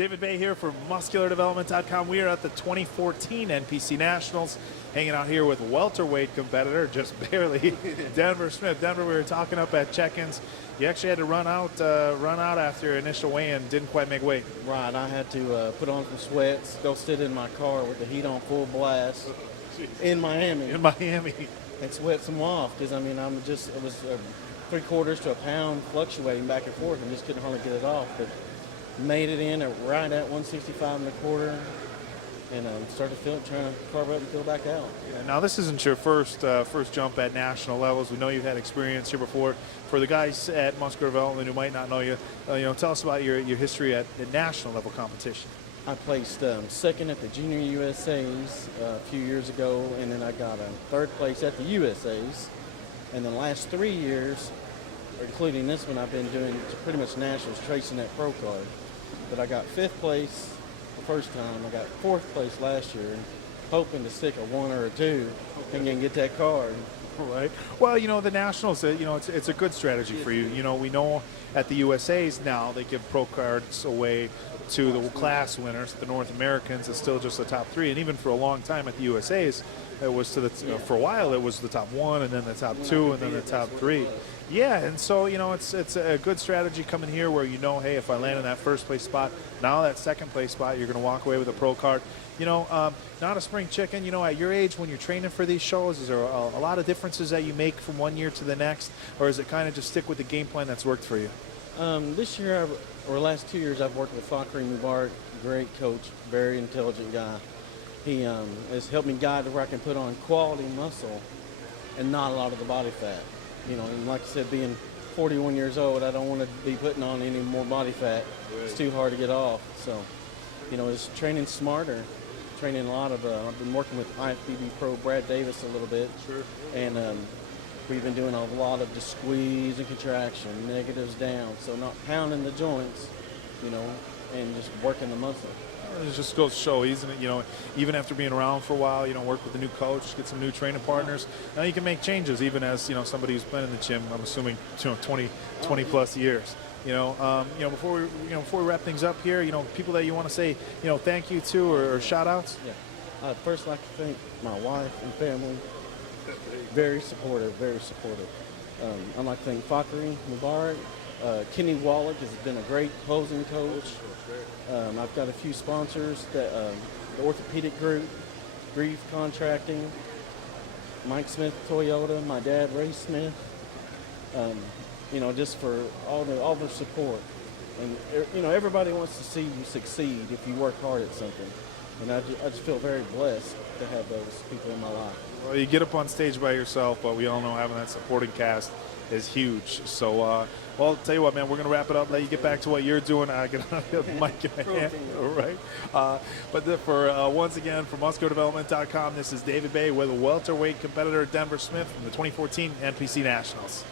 David Baye here for MuscularDevelopment.com. We are at the 2014 NPC Nationals, hanging out here with welterweight competitor, just barely, Denver Smith. Denver, we were talking up at check-ins. You actually had to run out after your initial weigh-in, didn't quite make weight. Right, I had to put on some sweats, go sit in my car with the heat on full blast in Miami. In Miami. And sweat some off, because I mean, it was 3/4 to a pound fluctuating back and forth, and just couldn't hardly get it off. But made it in right at 165 1/4, and started trying to carve up and fill back out. Yeah, now this isn't your first jump at national levels. We know you've had experience here before. For the guys at Muscular Development who might not know you, tell us about your history at the national level competition. I placed second at the Junior USAs a few years ago, and then I got third place at the USAs. And the last 3 years, including this one, I've been doing pretty much nationals, tracing that pro card. But I got 5th place the first time. I got 4th place last year, and hoping to stick a 1 or a 2 and then get that card. Right. Well, the nationals, it's a good strategy for you. We know at the USAs now they give pro cards away to the class winners. The North Americans is still just the top 3, and even for a long time at the USAs, it was for a while it was the top 1, and then the top 2, and then the top 3. Yeah, and so it's a good strategy coming here where hey, if I land in that 1st place spot, now that 2nd place spot, you're going to walk away with a pro card. Not a spring chicken. At your age when you're training for these shows, is there a lot of differences that you make from one year to the next, or is it kind of just stick with the game plan that's worked for you? This year, or last 2 years, I've worked with Fakhri Mubarak, great coach, very intelligent guy. He has helped me guide to where I can put on quality muscle and not a lot of the body fat. And like I said, being 41 years old, I don't want to be putting on any more body fat. It's too hard to get off. So, it's training smarter, training a lot of, I've been working with IFBB Pro Brad Davis a little bit. Sure. And we've been doing a lot of just squeeze and contraction, negatives down. So not pounding the joints, and just working the muscle. It just goes to show, even after being around for a while, work with a new coach, get some new training partners. Now you can make changes, even as somebody who's been in the gym. I'm assuming 20 plus years. Before we wrap things up here, people that you want to say thank you to or shout outs. Yeah. I'd first like to thank my wife and family. Very supportive, very supportive. I'd like to thank Fakhri Mubarak. Kenny Wallach has been a great posing coach. I've got a few sponsors, the orthopedic group, Grief Contracting, Mike Smith Toyota, my dad Ray Smith. Just for all their support. And everybody wants to see you succeed if you work hard at something. And I just feel very blessed to have those people in my life. Well, you get up on stage by yourself, but we all know having that supporting cast is huge. So, well, I'll tell you what, man, we're going to wrap it up, let you get back to what you're doing. I get the mic in my hand, all right? Once again, for MuscularDevelopment.com, this is David Baye with a welterweight competitor, Denver Smith, from the 2014 NPC Nationals.